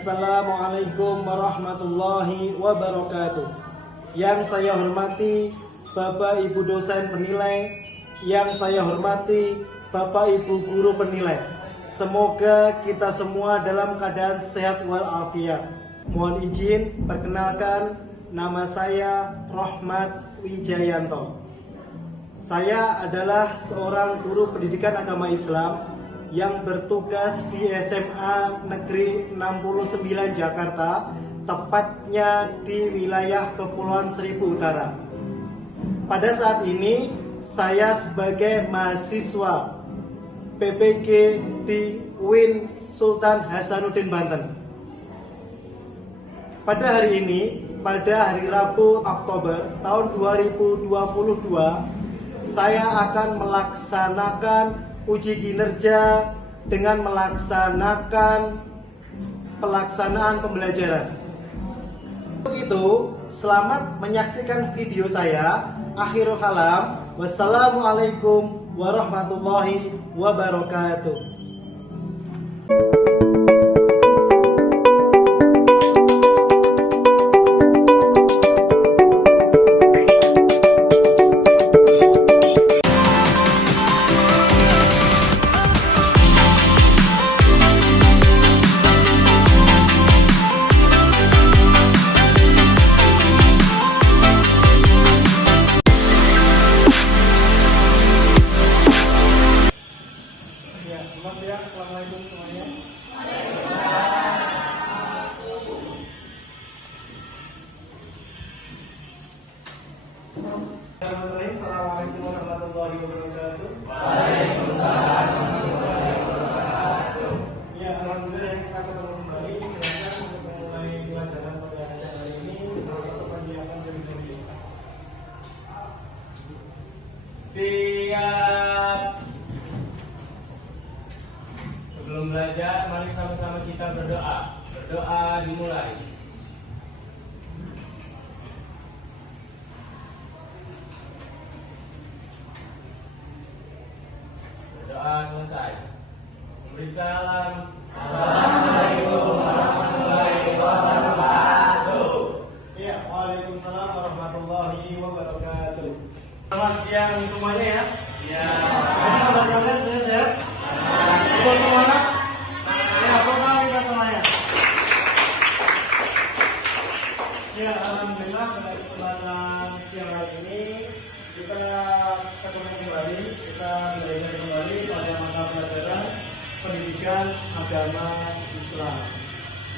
Assalamualaikum warahmatullahi wabarakatuh. Yang saya hormati Bapak Ibu dosen penilai, yang saya hormati Bapak Ibu guru penilai. Semoga kita semua dalam keadaan sehat walafiat. Mohon izin perkenalkan, nama saya Rohmat Wijayanto. Saya adalah seorang guru pendidikan agama Islam yang bertugas di SMA Negeri 69 Jakarta, tepatnya di wilayah Kepulauan Seribu Utara. Pada saat ini saya sebagai mahasiswa PPG di UIN Sultan Hasanuddin Banten. Pada hari ini, pada hari Rabu Oktober tahun 2022, saya akan melaksanakan uji kinerja dengan melaksanakan pelaksanaan pembelajaran. Untuk itu, selamat menyaksikan video saya. Akhirul kalam, wassalamualaikum warahmatullahi wabarakatuh. Assalamualaikum semuanya. Assalamualaikum warahmatullahi wabarakatuh. Waalaikumsalam warahmatullahi wabarakatuh. Ya, alhamdulillah kita ketemu kembali. Silakan untuk memulai pelajaran pada siang hari ini. Salah satu penyiapan dari kami. Siap. Sebelum belajar, mari sama-sama kita berdoa. Berdoa dimulai. Berdoa selesai. Memberi salam. Assalamualaikum warahmatullahi wabarakatuh. Ya, waalaikumsalam warahmatullahi wabarakatuh. Selamat siang semuanya ya. Ya. Ini kabar-kabarnya sudah sehat? Betul semangat? Ya, berdoa kita semuanya. Ya, alhamdulillah pada kesempatan siang hari ini kita ketemu kembali, kita belajar kembali pada mata pelajaran pendidikan agama Islam.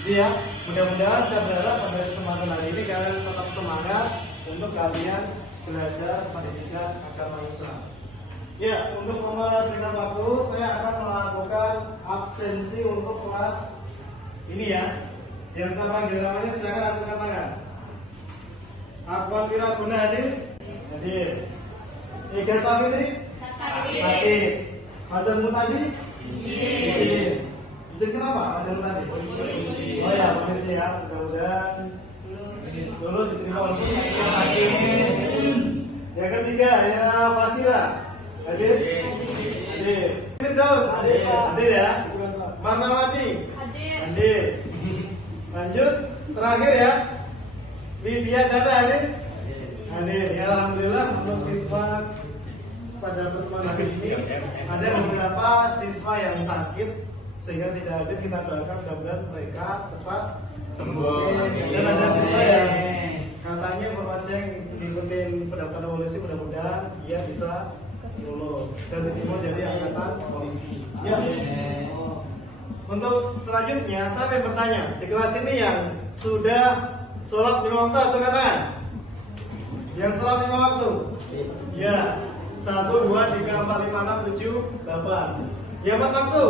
Jadi ya, mudah-mudahan saya berharap pada kesempatan hari ini kalian tetap semangat untuk kalian belajar pendidikan agama Islam. Ya, untuk mempersingkat waktu, saya akan melakukan absensi untuk kelas ini ya. Yang saya panggil namanya silakan ajukan tangan. Akhwat Wiraguna hadir? Hadir. Ega Safitri? Hadir. Hasan Mutadi? Izin. Izin kenapa Hasan Mutadi? Oh ya, polisi ya. Mudah-mudahan lulus diterima oleh Hakim. Yang ketiga, ya Fasira. Hadir? Hadir. Firdaus? Hadir ya? Marnawati? Hadir. Lanjut, terakhir ya. Widya Dada hadir? Hadir. Ya, alhamdulillah untuk siswa pada pertemuan hari ini ada beberapa siswa yang sakit sehingga tidak hadir. Kita doakan mudah-mudahan mereka cepat sembuh. Dan ada siswa yang katanya informasi yang ngikutin pendaftaran polisi, mudah-mudahan dia bisa lulus dan diterima jadi angkatan polisi. Ya. Untuk selanjutnya saya ingin bertanya, di kelas ini yang sudah sholat 5 waktu angkat tangan. Yang sholat 5 waktu? Ya. 1, 2, 3, 4, 5, 6, 7, 8. Yang 4 waktu?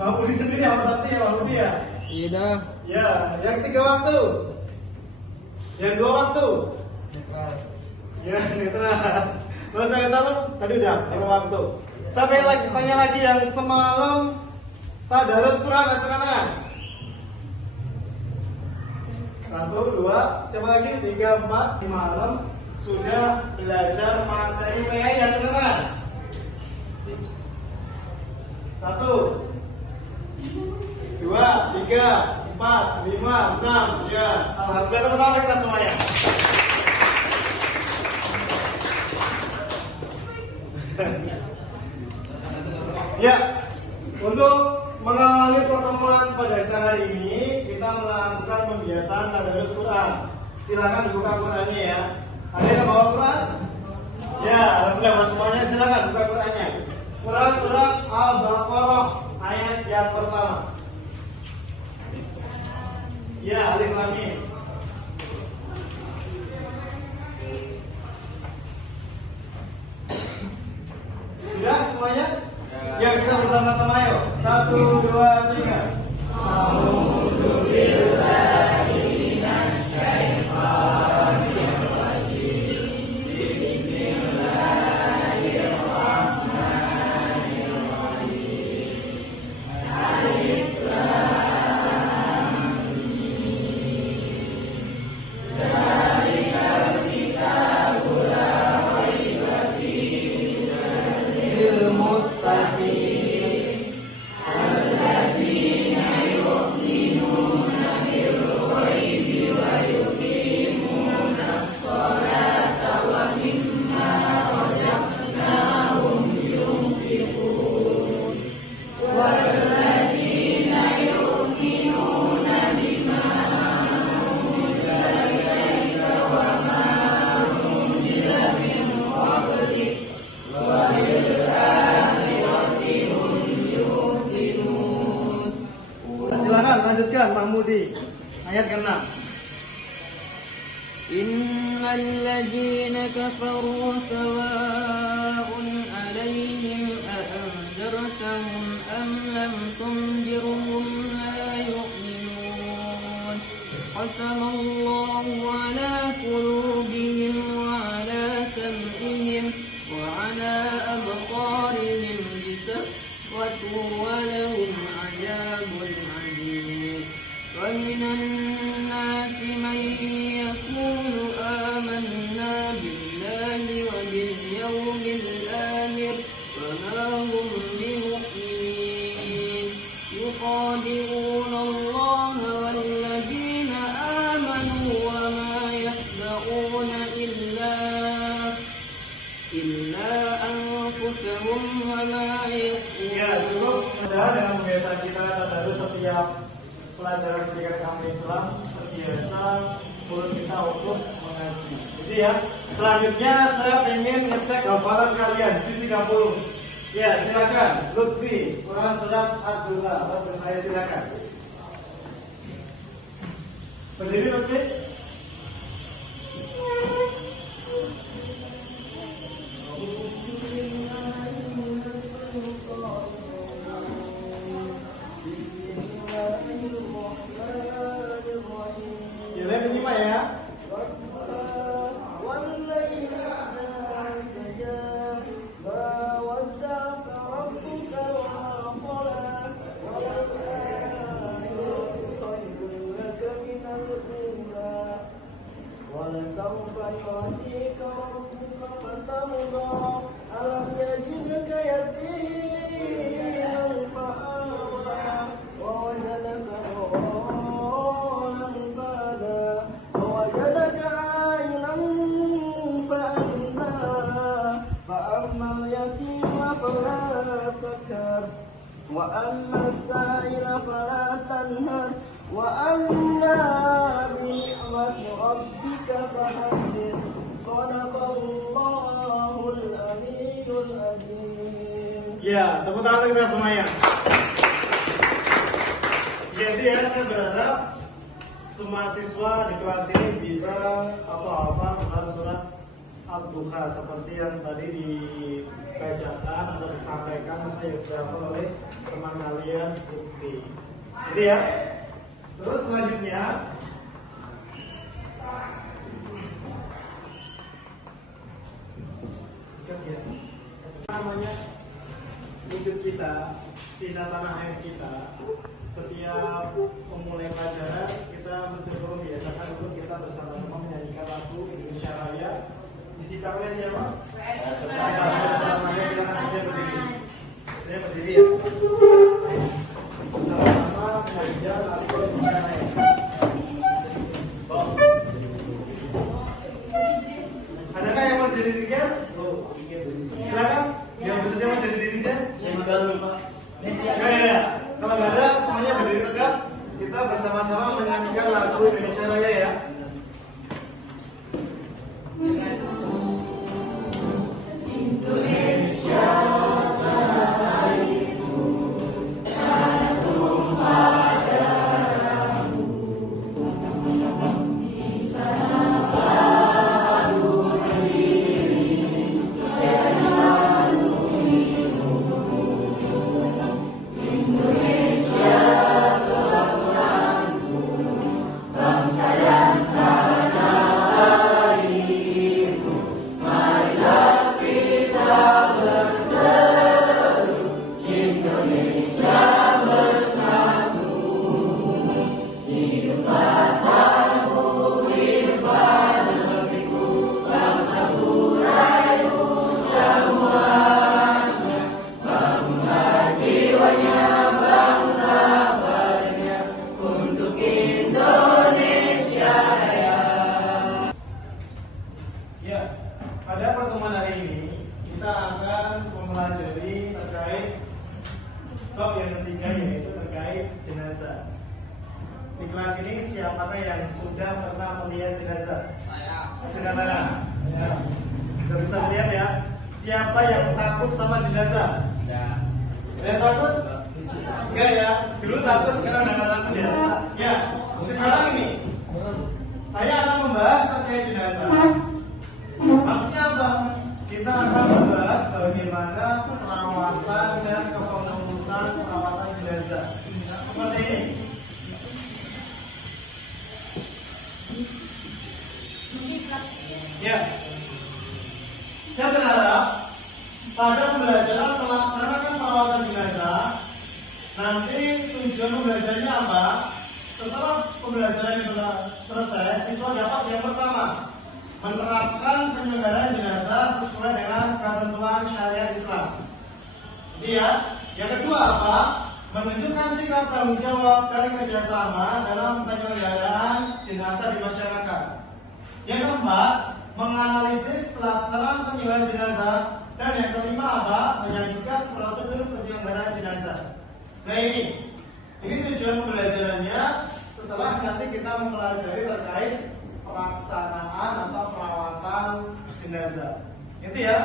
Pak Budi sendiri yang 4 waktu ya Pak Budi ya? Iya. Ya. Yang 3 waktu? Yang 2 waktu? Netral. Ya, netral. Kalau saya tahu tadi udah 5 waktu. Sampai lagi tanya lagi yang semalam tadarus Quran angkat tangan. 1, 2, siapa lagi? 3, 4 di malam sudah belajar materi PAI angkat tangan. 1, 2, 2, 3, 4, 5, 6. Ya, alhamdulillah teman-teman kita semuanya. Ya, untuk mengawali pertemuan pada siang hari ini, kita melakukan pembiasaan tadarus Quran. Silakan dibuka Qurannya ya. Ada yang bawa Quran? Ya, alhamdulillah semuanya silakan buka Qurannya. Quran surat Al-Baqarah ayat yang pertama. Ya, alif lam mim. Sudah semuanya? Ya, kita bersama-sama yuk. 1, 2, 3. Silakan lanjutkan Mahmudi ayat ke-6. Innal ladzina kafaru sawa'un 'alaihim a anzartahum am lam tunzirhum la yu'minun. Khatamallahu 'ala qulubihim wa 'ala sam'ihim wa 'ala absarihim ghishawatun wa lahum 'adzabun 'adzim. Wa minan nasi man yaqulu amanna billahi wa bil yawmil akhir wa ma hum bimu'minin. Yukhadi'una Allaha wal ladzina amanu wa ma yakhda'una illa anfusahum wa ma yash'urun. Ya, cukup mudah dengan kegiatan kita tadarus setiap pelajaran pendidikan agama Islam terbiasa mulut kita untuk mengaji. Jadi ya, selanjutnya saya ingin ngecek hafalan kalian di 30. Ya, silakan. Lutfi, Quran surat Abdullah. Ayo silakan. Berdiri Lutfi. Ya, menyimak ya. ولسوف يعطيك ربك فترضى ألم يجدك يتيما فآوى ووجدك ضالا فهدى ووجدك عائلا فأغنى فأما اليتيم فلا تقهر وأما السائل فلا تنهر وأما بنعمة ربك فحدث. صدق الله العلي العظيم. Ya, tepuk tangan kita semuanya. Jadi ya, saya berharap semua siswa di kelas ini bisa hafal Quran surat Al-Duha seperti yang tadi dibacakan atau disampaikan oleh teman kalian Lutfi. Jadi ya, terus selanjutnya namanya wujud kita, cinta tanah air kita. Setiap memulai pelajaran kita mencoba membiasakan untuk kita bersama-sama menyanyikan lagu Indonesia Raya. Diciptakan oleh siapa? Saya berdiri ya. Bersama-sama lagu Indonesia Raya ya. Ya, pada pertemuan hari ini kita akan mempelajari terkait bab yang ketiga, yaitu terkait jenazah. Di kelas ini siapakah yang sudah pernah melihat jenazah? Saya. Angkat tangan. Ya. Kita bisa lihat ya. Siapa yang takut sama jenazah? Ya. Yang takut? Enggak ya. Dulu takut, sekarang udah nggak takut ya. Ya. Sekarang ini saya akan membahas terkait jenazah. Maksudnya apa? Kita akan membahas bagaimana perawatan dan kepengurusan perawatan jenazah. Seperti ini. Ya. Saya berharap pada pembelajaran pelaksanaan perawatan jenazah nanti tujuan pembelajarannya apa? Setelah pembelajaran itu selesai, siswa dapat yang pertama menerapkan penyelenggaraan jenazah sesuai dengan ketentuan syariat Islam. Dia, yang kedua apa? Menunjukkan sikap tanggung jawab dan kerjasama dalam penyelenggaraan jenazah di masyarakat. Yang keempat, menganalisis pelaksanaan penyelenggaraan jenazah. Dan yang kelima apa? Menyajikan prosedur penyelenggaraan jenazah. Nah ini tujuan pembelajarannya setelah nanti kita mempelajari terkait pelaksanaan atau perawatan jenazah. Itu ya.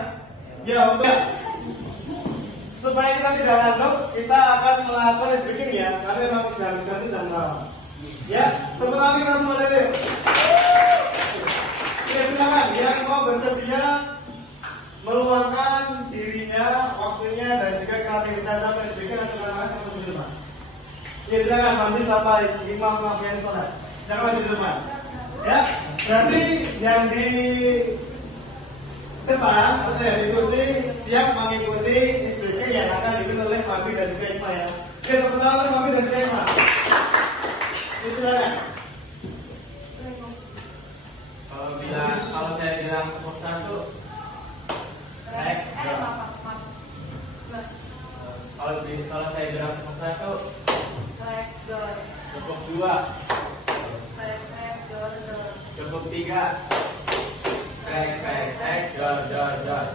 Ya, udah. Supaya kita tidak ngantuk, kita akan melakukan speaking ya. Karena memang jam-jam itu jam malam. Ya, tepuk tangan kita semua dulu. Ya, silakan yang mau bersedia meluangkan dirinya, waktunya dan juga kreativitasnya untuk speaking atau langsung maju di depan. Ya, silakan nanti sampai imam yang sholat. Jangan maju di depan. Ya, berarti yang di depan atau yang di kursi siap mengikuti speaking yang akan dipimpin oleh Fabi dan juga Ima ya. Oke, tepuk tangan Fabi dan juga Ima. Silakan. Kalau saya bilang tepuk satu, kalau saya bilang tepuk satu, tepuk dua, tepuk tiga, dor.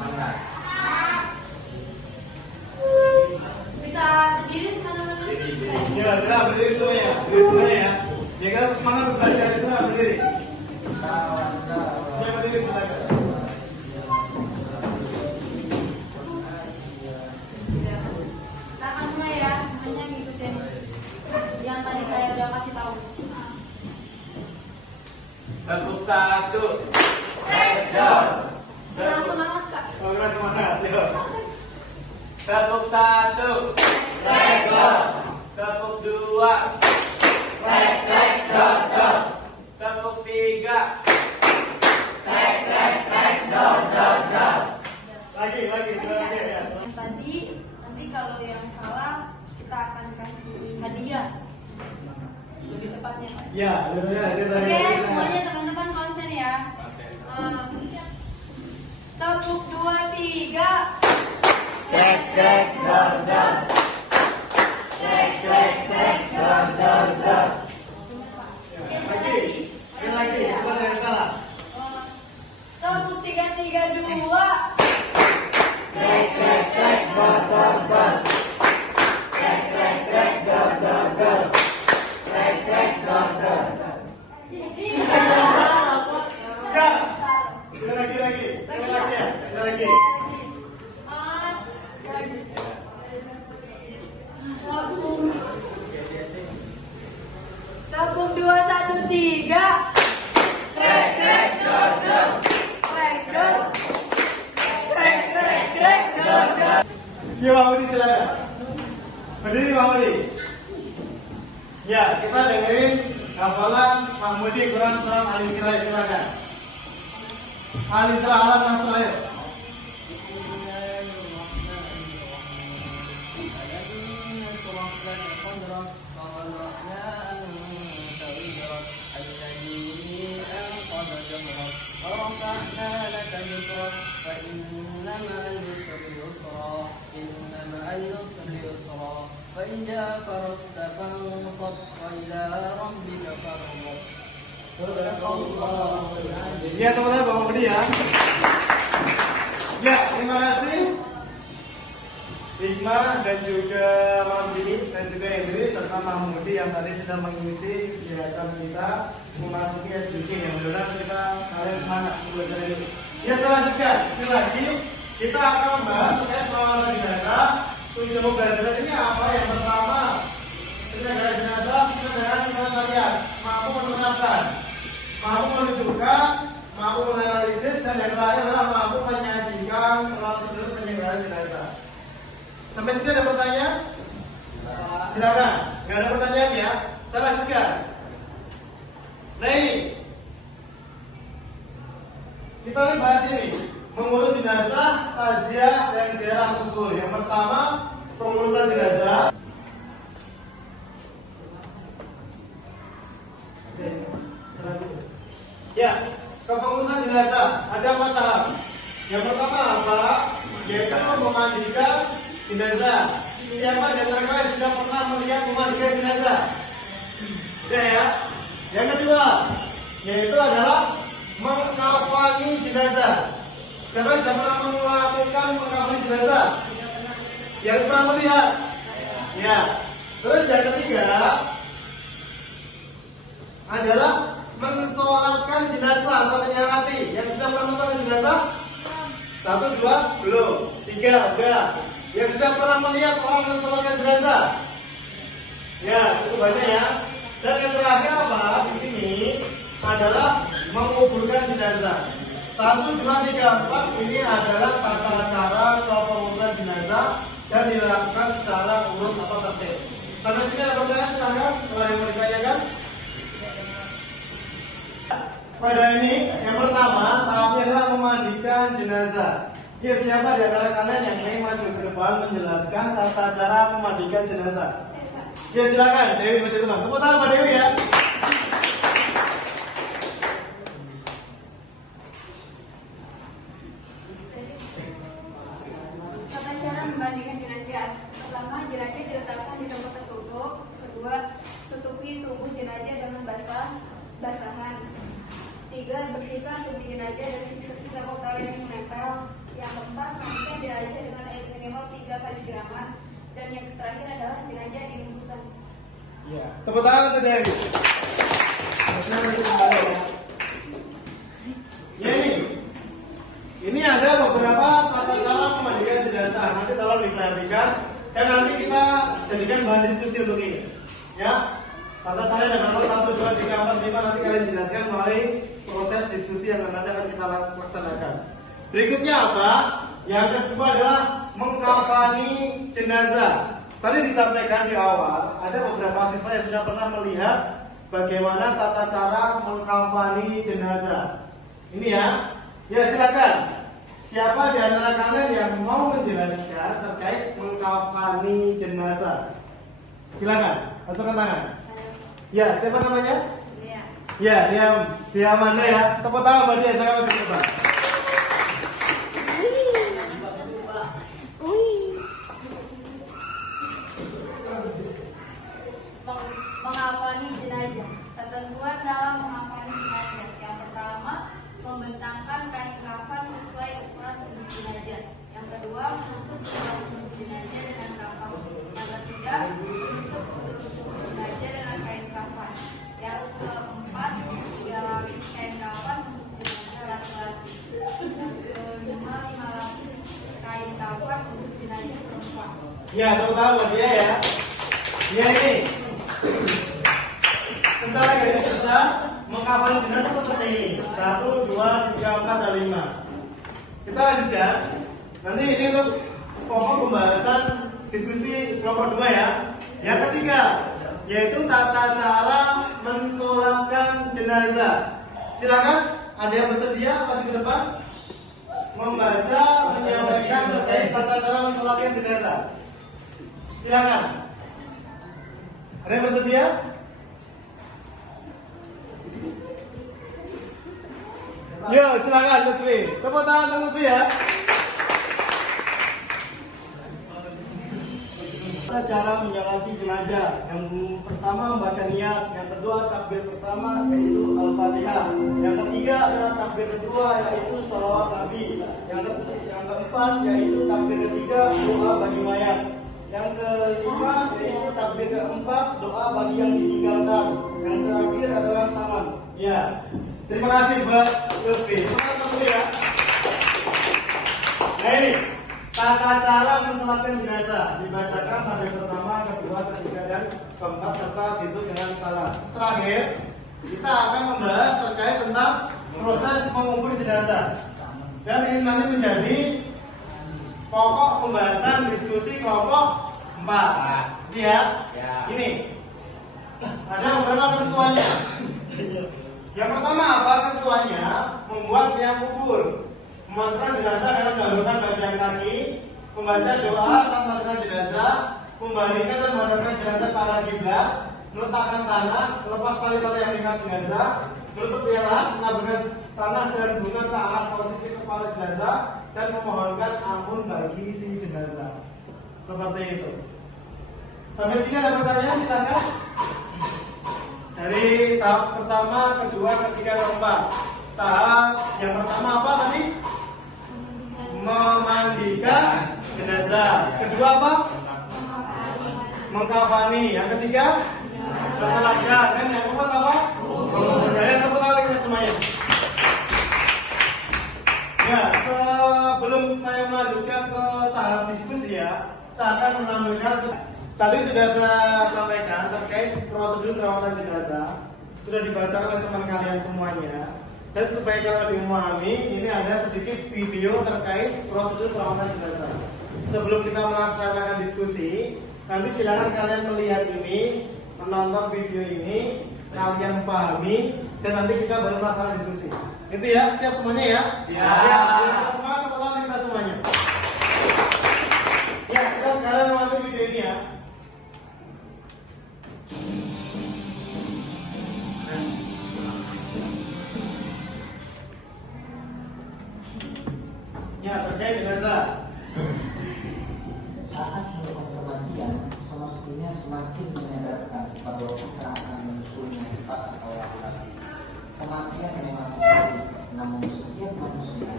Mana? Bisa berdiri mana-mana? Ya, silakan berdiri semua ya. Berdiri semua ya. Ya, kita semangat belajar di sana berdiri. Ya, berdiri silakan. Tahan semua ya, semuanya ngikutin yang tadi saya udah kasih tahu. Tepuk satu, Kurang semangat kak. Oh, keras semangat. Yuk. tepuk satu, tepuk dua, tepuk tiga, Lagi silakan ya. Yang tadi, nanti kalau yang salah kita akan kasih hadiah. Lebih tepatnya Pak. Ya, Oke, semuanya teman-teman konsen ya. Tepuk 2, 3. Lagi, sebentar yang salah. Tepuk 3, 3, 2. 1, 2, 3. Krek krek dor dor. Krek dor. Krek krek krek dor dor. Ya, Mahmudi silakan. Berdiri Mahmudi. Ya, kita dengerin hafalan Mahmudi Quran Surat Al-Isra, silakan. Al-Isra alam masuk ayo. ورفعنا لك ذكرك فإن مع العسر يسرا إن مع العسر يسرا فإذا فرغت فانصب وإلى ربك فارغب صدق الله العظيم. Ya teman-teman Bang Mahmudi ya. Ya, terima kasih Hikmah dan juga Mahmudi dan juga Idris serta Mahmudi yang tadi sudah mengisi kegiatan kita memasuki SBK yang mudah-mudahan kita kalian semangat belajar ini. Ya, selanjutnya lagi kita akan membahas terkait pengelolaan jenazah. Tujuan belajar ini apa? Yang pertama, penyelenggara jenazah sesuai dengan syariat, mampu menerapkan, mampu menunjukkan, mampu menganalisis, dan yang terakhir adalah mampu menyajikan prosedur penyelenggaraan jenazah. Sampai sini ada pertanyaan? Silakan. Nggak ada pertanyaan ya? Saya lanjutkan. Nah ini, kita bahas ini mengurus jenazah, takziah, dan ziarah kubur. Yang pertama, pengurusan jenazah. Ya, kepengurusan jenazah ada 4 tahap. Yang pertama apa? Yaitu memandikan jenazah. Siapa di antara kalian sudah pernah melihat memandikan jenazah? Sudah ya. Yang kedua, yaitu adalah mengkafani jenazah. Siapa yang sudah pernah melakukan mengkafani jenazah? Yang pernah melihat? Ya. Terus yang ketiga adalah mensolatkan jenazah atau menyolati. Yang sudah pernah mensolatkan jenazah? 1, 2, belum. 3, udah. Yang sudah pernah melihat orang mensolatkan jenazah? Ya, cukup banyak ya. Dan yang terakhir apa? Di sini adalah menguburkan jenazah. 1, 2, 3, 4 ini adalah tata cara penguburan jenazah dan dilakukan secara urut atau tertib. Sampai sini ada pertanyaan, silakan. Kalau yang mau ditanyakan. Pada ini yang pertama tahapnya adalah memandikan jenazah. Ya, siapa di antara kalian yang ingin maju ke depan menjelaskan tata cara memandikan jenazah? Ya, silakan Dewi baca teman. Tepuk tangan Pak Dewi ya. Tata cara memandikan jenazah. Pertama, jenazah diletakkan di tempat tertutup. Kedua, tutupi tubuh jenazah dengan basahan. 3, bersihkan tubuh jenazah dari sisa-sisa kotoran yang menempel. Yang keempat, mandikan jenazah dengan air minimal 3 kali siraman. Dan yang terakhir adalah jenazah dilumpuhkan. Ya, tepuk tangan untuk Dewi. Ya ini ada beberapa tata cara memandikan jenazah. Nanti tolong diperhatikan dan nanti kita jadikan bahan diskusi untuk ini. Ya, tata cara ada berapa? 1, 2, 3, 4, 5. Nanti kalian jelaskan melalui proses diskusi yang nanti akan kita laksanakan. Berikutnya apa? Yang kedua adalah mengkafani jenazah. Tadi disampaikan di awal, ada beberapa siswa yang sudah pernah melihat bagaimana tata cara mengkafani jenazah. Ini ya. Ya, silakan. Siapa di antara kalian yang mau menjelaskan terkait mengkafani jenazah? Silakan, acungkan tangan. Ya, siapa namanya? Ya, dia mana ya? Tepuk tangan buat dia, saya masih coba. Mengkafani jenazah. Ketentuan dalam mengkafani jenazah. Yang pertama, membentangkan kain kafan sesuai ukuran tubuh jenazah. Yang kedua, menutup tubuh jenazah dengan kafan. Yang ketiga, menutup seluruh tubuh jenazah dengan kain kafan. Yang keempat, 3 lapis kain kafan untuk jenazah laki-laki. Yang kelima, 5 lapis kain kafan untuk jenazah perempuan. Ya, tepuk tangan buat dia ya. Ya ini. Secara garis besar mengkafani jenazah seperti ini. 1, 2, 3, 4, dan 5. Kita lanjutkan. Nanti ini untuk pokok pembahasan diskusi kelompok 2 ya. Yang ketiga, yaitu tata cara mensolatkan jenazah. Silakan, ada yang bersedia maju ke depan membaca menyampaikan terkait tata cara mensolatkan jenazah. Silakan. Ada yang bersedia? Yo, silakan Lutfi. Tepuk tangan untuk Lutfi ya. Cara menyolati jenazah. Yang pertama membaca niat, yang kedua takbir pertama yaitu Al-Fatihah, yang ketiga adalah takbir kedua yaitu shalawat Nabi, yang keempat yaitu takbir ketiga doa bagi mayat, yang kelima yaitu takbir keempat doa bagi yang ditinggalkan, yang terakhir adalah salam. Ya, terima kasih Mbak Lutfi. Semangat dulu ya. Nah ini tata cara mensolatkan jenazah dibacakan takbir pertama, kedua, ketiga, dan keempat serta ditu dengan salam. Terakhir kita akan membahas terkait tentang proses mengubur jenazah. Dan ini nanti menjadi pokok pembahasan diskusi kelompok 4. Lihat, ini ada beberapa ketentuannya. Yang pertama apa ketentuannya? Membuat niat kubur, memasukkan jenazah dalam daluran bagian kaki, membaca doa saat memasukkan jenazah, membaringkan dan menghadapkan jenazah ke arah kiblat, meletakkan tanah, melepas tali-tali yang mengikat jenazah, menutup piala, menaburkan tanah dan bunga ke arah posisi kepala jenazah, dan memohonkan ampun bagi si jenazah. Seperti itu. Sampai sini ada pertanyaan? Silakan. Dari tahap pertama, kedua, ketiga, keempat. Tahap yang pertama apa tadi? Memandikan jenazah. Kedua apa? Mengkafani. Yang ketiga? Mensolatkan. Dan yang keempat apa? Kalian tepuk tangan kita semuanya. Ya, sebelum saya melanjutkan ke tahap diskusi ya, saya akan menampilkan. Tadi sudah saya sampaikan terkait prosedur perawatan jenazah, sudah dibacakan oleh teman kalian semuanya. Dan supaya kalian memahami, ini ada sedikit video terkait prosedur perawatan jenazah. Sebelum kita melaksanakan diskusi, nanti silakan kalian melihat ini, menonton video ini, kalian pahami, dan nanti kita baru melaksanakan diskusi. Itu ya, siap semuanya ya? Siap. Ya, kita semangat, tepuk kita semuanya. Ya, kita sekarang mengambil video ini ya. Ya, terkait jenazah. Saat melakukan kematian, semestinya semakin menyadarkan bahwa kita akan menyusulnya cepat atau lambat. Kematian memang misteri, namun setiap manusia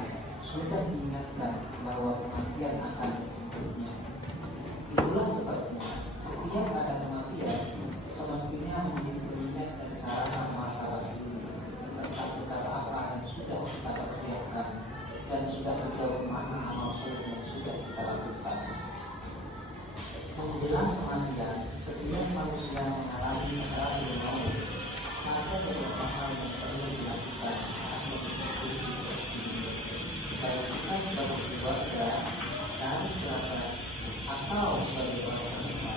sudah diingatkan bahwa kematian akan menjemputnya. Itulah sebabnya setiap ada kematian semestinya menjadi pengingat dan sarana masalah ini tentang betapa apa yang sudah kita persiapkan dan sudah sejauh mana amal soleh yang sudah kita lakukan. Menjelang kematian, setiap manusia mengalami masalah maut. Ada beberapa hal yang perlu dilakukan supaya kita sebagai keluarga dan sahabat atau sebagai orang tua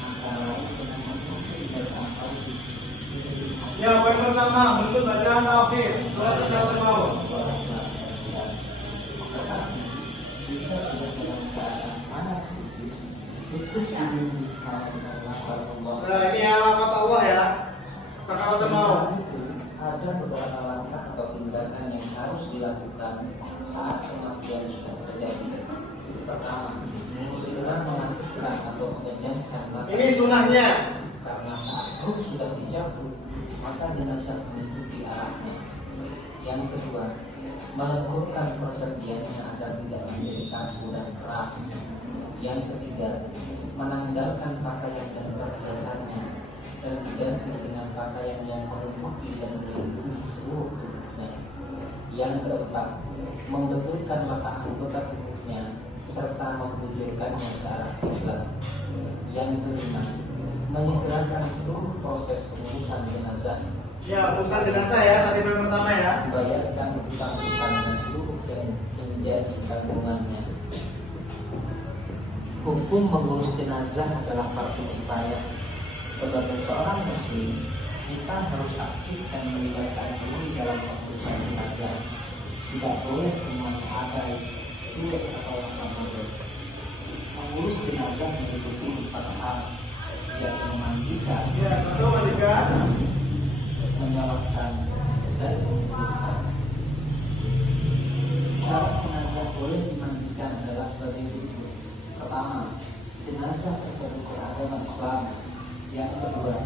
antara lain dengan mengikuti bacaan tauhid. Ya, poin pertama, bentuk bacaan tauhid, surat Al Maut. Jika sudah dalam keadaan mana cukup diminta dengan lafaz Allah. Nah, ini alamat Allah ya. Sakaratul maut. Ada beberapa langkah atau tindakan yang harus dilakukan saat kematian sudah terjadi. Pertama, segera mengaktifkan atau memejamkan mata. Ini sunahnya. Karena saat ruh sudah dicabut, maka jenazah mengikuti arahnya. Yang kedua, melembutkan persediaannya agar tidak menjadi kaku dan keras. Yang ketiga, menanggalkan pakaian dan perhiasannya dan diganti dengan pakaian yang menutupi dan melindungi seluruh tubuhnya. Yang keempat, membetulkan mata anggota tubuhnya serta membujurkannya ke arah kiblat. Yang kelima, menyegerakan seluruh proses pengurusan jenazah, Ya, urusan jenazah ya, tadi poin pertama ya. membayarkan utang-utang dan seluruh yang menjadi tanggungannya. Hukum mengurus jenazah adalah fardu kifayah. Sebagai seorang muslim, kita harus aktif dan melibatkan diri dalam pengurusan jenazah. Tidak boleh semuanya abai, cuek atau amanah. Mengurus jenazah meliputi 4 hal, yaitu memandikan, Ya, satu mandikan. menyolatkan, dan menguburkan. Syarat jenazah boleh dimandikan adalah sebagai berikut. Pertama, jenazah tersebut beragama Islam. Yang kedua,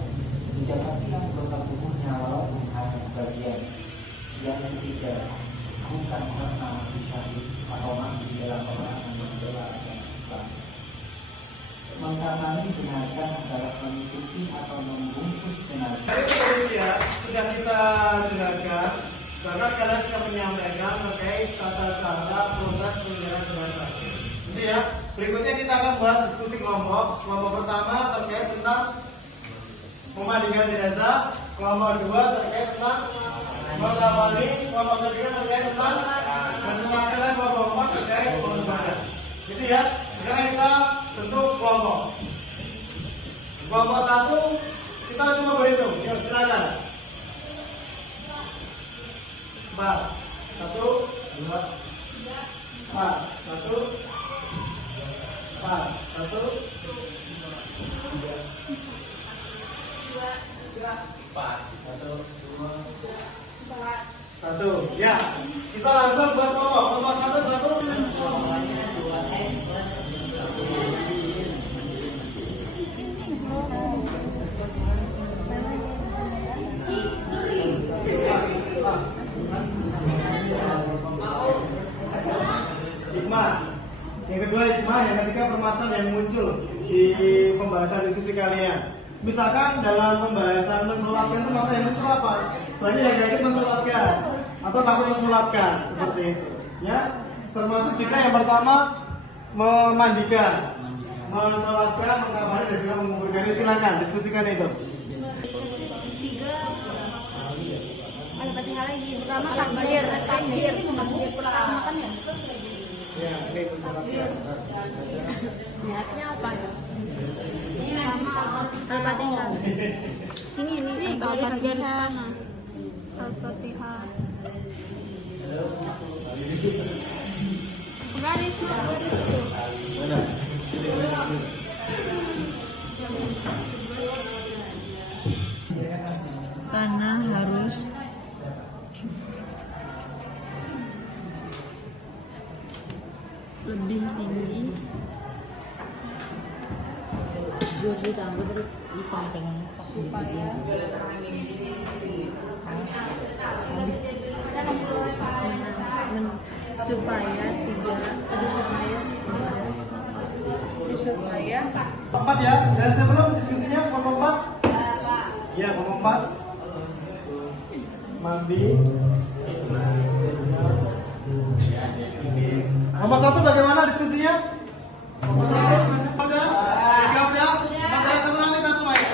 didapati anggota tubuhnya walaupun hanya sebagian. Yang ketiga, bukan karena mati syahid atau mati dalam peperangan membela agama Islam. Mengkamani jenazah adalah mengikuti atau membungkus jenazah. Baik, ya, sudah kita jelaskan. Karena kalian sudah menyampaikan terkait tata cara proses penyerahan jenazah. Jadi ya, berikutnya kita akan buat diskusi kelompok. Kelompok pertama terkait tentang memandikan jenazah. Kelompok kedua terkait tentang mengawali. Kelompok ketiga terkait tentang menyematkan. Kelompok keempat terkait pengurusan. Jadi ya, sekarang kita bentuk kelompok. Kelompok satu kita cuma berhitung. Ya, silakan. 4, 1, 2, 4, 1, 4, 1, 1. Ya, kita langsung buat kelompok. Kelompok satu. Hikmah. Yang kedua hikmah, yang ketiga permasalahan yang muncul di pembahasan diskusi kalian. Misalkan dalam pembahasan mensolatkan itu masa yang muncul apa? Banyak yang yakin mensolatkan atau takut mensolatkan seperti itu. Ya, termasuk juga yang pertama memandikan, mensolatkan, mengkabari dan juga menguburkan. Silakan diskusikan itu. Al-Fatihah lagi. Pertama takbir pertama kan ya. Ya, ini mensolatkan. Niatnya apa ya? Ini sama Al-Fatihah. Sini ini Al-Fatihah. Al-Fatihah. Garis. Karena harus lebih tinggi supaya Keempat ya, dan sebelum diskusinya kelompok 4. Ya, kelompok 4. Mandi. Nomor 1 bagaimana diskusinya? Nomor 1 udah? 3 udah? Tanda tangan kita semua ya?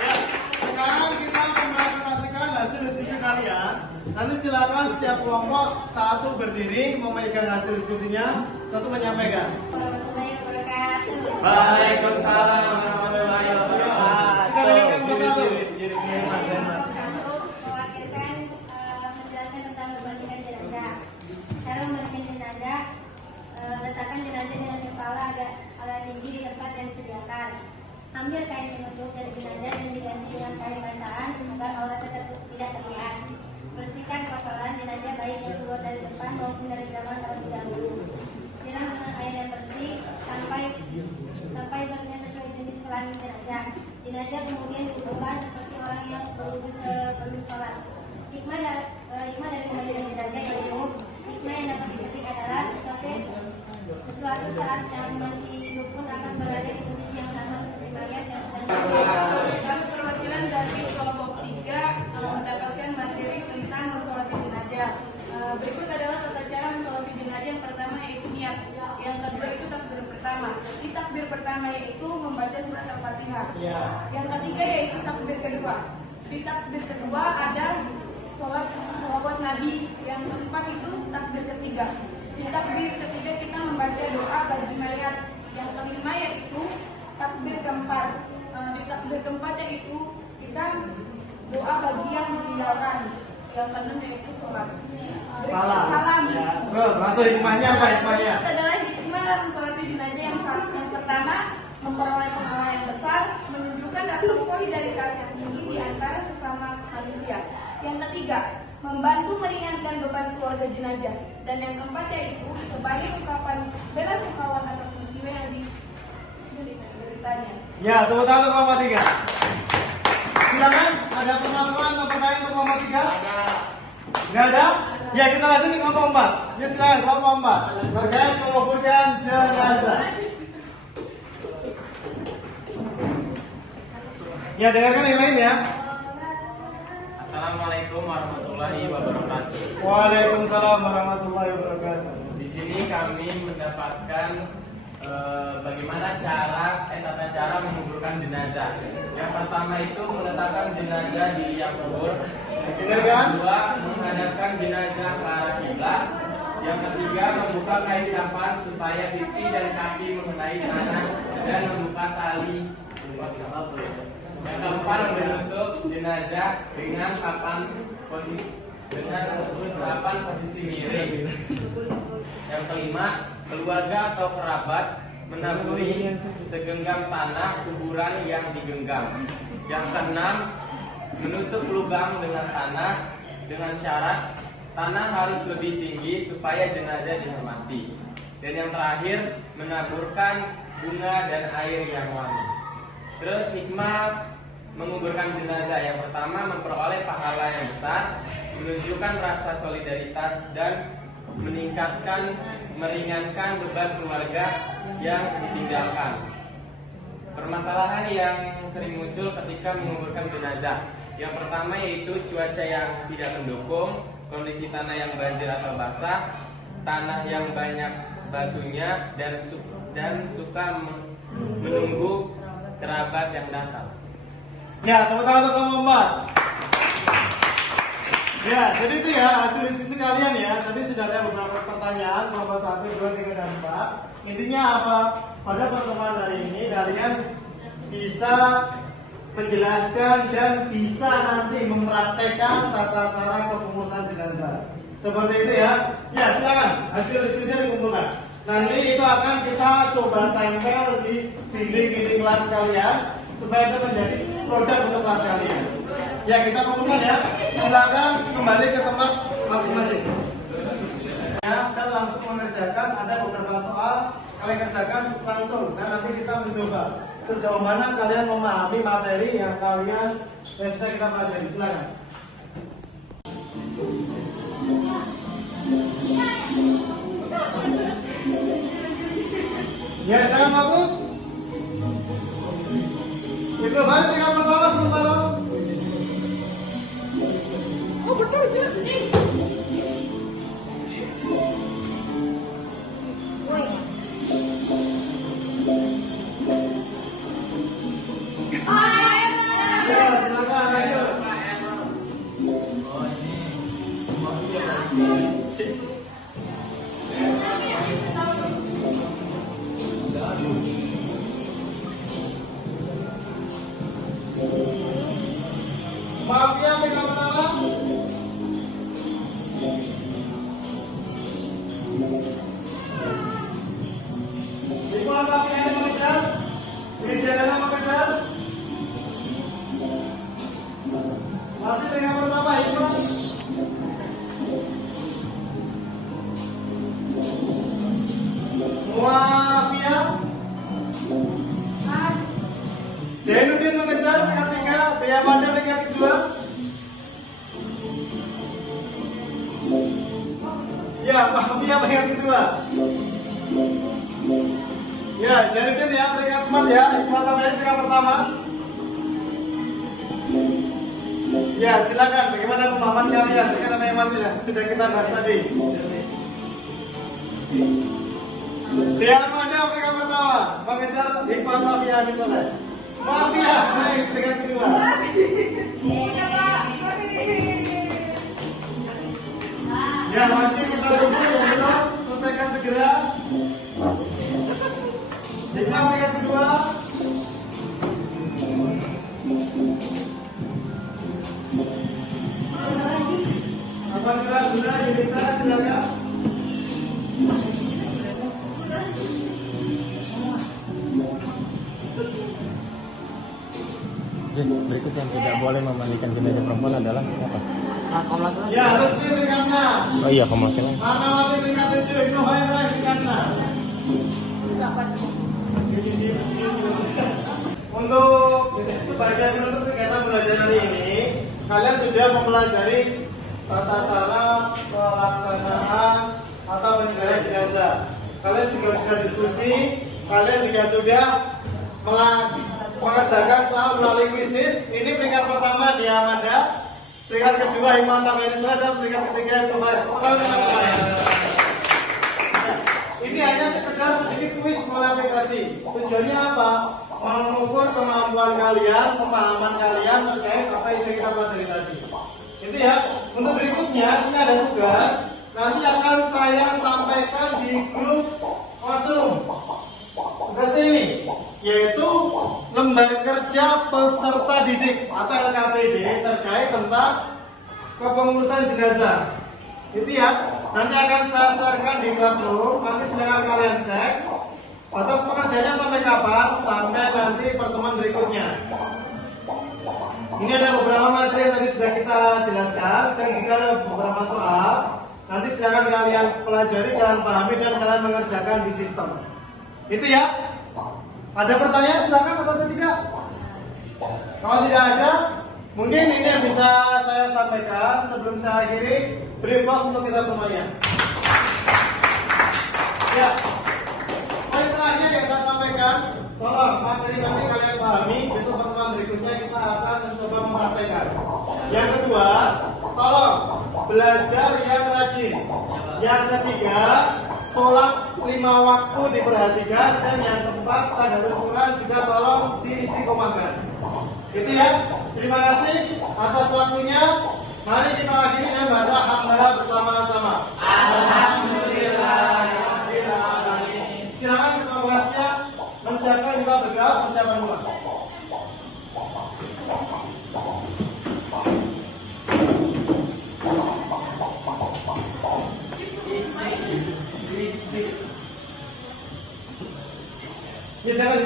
Ya, sekarang kita mempresentasikan hasil diskusi kalian. Nanti silakan setiap kelompok satu berdiri memegang hasil diskusinya, satu menyampaikan. Waalaikumsalam warahmatullahi wabarakatuh. Kita berikan bersatu. Mewakilkan menjelaskan tentang membandingkan jenazah. Cara membandingkan jenazah, letakkan jenazah dengan kepala agak tinggi di tempat yang disediakan. Ambil kain penutup dari jenazah dan diganti dengan kain basahan agar aurat tidak terlihat. Bersihkan kotoran jenazah baik yang keluar dari depan maupun dari belakang terlebih dahulu. Siram dengan air yang bersih sampai bernya sesuai jenis kelamin jenazah. Jenazah kemudian diubah seperti orang yang berwudu sebelum sholat. Hikmah dari pemandian jenazah yaitu hikmah yang dapat dipetik adalah sesuatu saat yang masih hidup pun akan berada di posisi yang sama seperti mayat yang sedang Perwakilan dari kelompok 3 mendapatkan materi tentang mensolati jenazah. Berikut adalah tata cara mensolati jenazah. Yang pertama yaitu niat. Yang kedua itu takbir pertama. Di takbir pertama yaitu membaca surat Al-Fatihah. Al-Fatihah. Ya. Yang ketiga yaitu takbir kedua. Di takbir kedua ada sholawat Nabi. Yang keempat itu takbir ketiga. Di takbir ketiga kita membaca doa bagi mayat. Yang kelima yaitu takbir keempat. Di takbir keempat yaitu kita doa bagi yang meninggalkan. Yang keenam yaitu sholat. Salam. Ya. Terus masuk hikmahnya apa hikmahnya? Itu adalah hikmah mensolati jenazah yang pertama memperoleh pahala yang besar, menunjukkan rasa solidaritas yang tinggi di antara sesama manusia. Yang ketiga, membantu meringankan beban keluarga jenazah. Dan yang keempat yaitu sebagai ungkapan bela sungkawa atas musibah yang dideritanya. Ya, tepuk tangan untuk kelompok 3. Silakan, ada permasalahan atau pertanyaan untuk kelompok 3? Nggak ada? Ya, kita lanjut ke kelompok 4. Ya, silakan kelompok 4. Terkait menguburkan jenazah. Ya, dengarkan yang lain ya. Assalamualaikum warahmatullahi wabarakatuh. Waalaikumsalam warahmatullahi wabarakatuh. Di sini kami mendapatkan bagaimana tata cara menguburkan jenazah. Yang pertama itu meletakkan jenazah di liang kubur. Yang kedua menghadapkan jenazah ke arah kiblat. Yang ketiga membuka kain kafan supaya pipi dan kaki mengenai tanah dan membuka tali. Yang keempat menutup jenazah dengan papan posisi miring. Yang kelima, keluarga atau kerabat menaburi segenggam tanah kuburan yang digenggam. Yang keenam, menutup lubang dengan tanah dengan syarat tanah harus lebih tinggi supaya jenazah dihormati. Dan yang terakhir, menaburkan bunga dan air yang wangi. Terus hikmah menguburkan jenazah yang pertama memperoleh pahala yang besar, menunjukkan rasa solidaritas dan meringankan beban keluarga yang ditinggalkan. Permasalahan yang sering muncul ketika menguburkan jenazah. Yang pertama yaitu cuaca yang tidak mendukung, kondisi tanah yang banjir atau basah, tanah yang banyak batunya dan suka menunggu kerabat yang datang. Ya, tepuk tangan untuk kelompok 4. Ya, jadi itu ya hasil diskusi kalian ya. Tadi sudah ada beberapa pertanyaan kelompok 1, 2, 3, dan 4. Intinya apa? Pada pertemuan hari ini kalian bisa menjelaskan dan bisa nanti mempraktekkan tata cara kepengurusan jenazah. Seperti itu ya. Ya, silakan hasil diskusinya dikumpulkan. Nanti itu akan kita coba tempel di dinding-dinding kelas kalian supaya itu menjadi produk untuk kelas kalian. Ya, kita kumpulkan ya. Silakan kembali ke tempat masing-masing. Ya, dan langsung mengerjakan. Ada beberapa soal kalian kerjakan langsung dan nanti kita mencoba sejauh mana kalian memahami materi yang kalian sudah kita pelajari. Silakan. Ya, sangat bagus. Itu baik dengan pertama sementara. Oh, betul ya. Ya, silakan lanjut. Mafia pegang pertama. Lima mafia yang mengejar. Media mengejar. Masih pegang pertama itu. Mafia. Jainuddin mengejar peringkat 3, Bea Manda peringkat 2. Ya, Mafia peringkat 2. Ya, Jainuddin ya peringkat 4 ya, Iqbal Tabayun peringkat pertama. Ya, silakan bagaimana pemahaman kalian terkait apa yang sudah kita bahas tadi. Bea Manda peringkat pertama, mengejar Iqbal Tabayun misalnya. Maaf ya, naik peringkat kedua. Ya, masih kita tunggu yang belum selesaikan segera. Jadi peringkat kedua. Apa keras sudah Yunita, silakan. Berikut yang tidak boleh memandikan jenazah perempuan adalah siapa? Ya, Lutfi peringkat 6. Oh iya, kemarin. Mana Lutfi peringkat 7, Ibnu Khairah peringkat 6. Untuk sebagai penutup kegiatan belajar hari ini, kalian sudah mempelajari tata cara pelaksanaan atau penyelenggaraan jenazah. Kalian juga sudah diskusi, kalian juga sudah mengerjakan soal melalui kuisis. Ini peringkat pertama di Amanda, peringkat kedua Iman Tabanisra, dan peringkat ketiga Tuhan. Ini hanya sekedar sedikit kuis modifikasi. Tujuannya apa? Mengukur kemampuan kalian, pemahaman kalian terkait apa yang kita pelajari tadi. Itu ya. Untuk berikutnya ini ada tugas. Nanti akan saya sampaikan di grup Classroom. Tugas ini yaitu lembar kerja peserta didik atau LKPD terkait tentang kepengurusan jenazah. Itu ya. Nanti akan saya sharekan di Classroom. Nanti silakan kalian cek. Batas pekerjaannya sampai kapan? Sampai nanti pertemuan berikutnya. Ini ada beberapa materi yang tadi sudah kita jelaskan dan juga ada beberapa soal. Nanti silakan kalian pelajari, kalian pahami dan kalian mengerjakan di sistem. Itu ya. Ada pertanyaan silakan atau tidak? Kalau tidak ada, mungkin ini yang bisa saya sampaikan sebelum saya akhiri. Beri aplaus untuk kita semuanya. Ya. Poin terakhir yang saya sampaikan, tolong materi nanti kalian pahami. Besok pertemuan berikutnya kita akan mencoba mempraktekkan. Yang kedua, tolong belajar yang rajin. Yang ketiga, sholat 5 waktu diperhatikan, dan yang keempat, tadarus Quran juga tolong diistiqomahkan. Itu ya. Terima kasih atas waktunya. Mari kita akhiri dengan baca hamdalah bersama-sama. Alhamdulillah. Silakan ketua kelasnya menyiapkan kita bergerak persiapan dulu.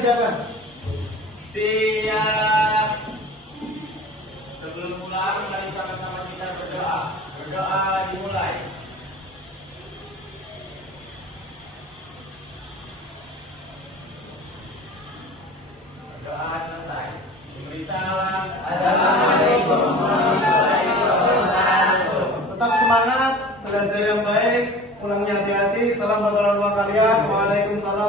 Silakan. Siap. Sebelum pulang, mari sama-sama kita berdoa. Berdoa dimulai. Doa selesai. Diberi salam. Assalamualaikum warahmatullahi wabarakatuh. Tetap semangat, belajar yang baik, pulangnya hati-hati. Salam buat orang tua kalian. Waalaikumsalam.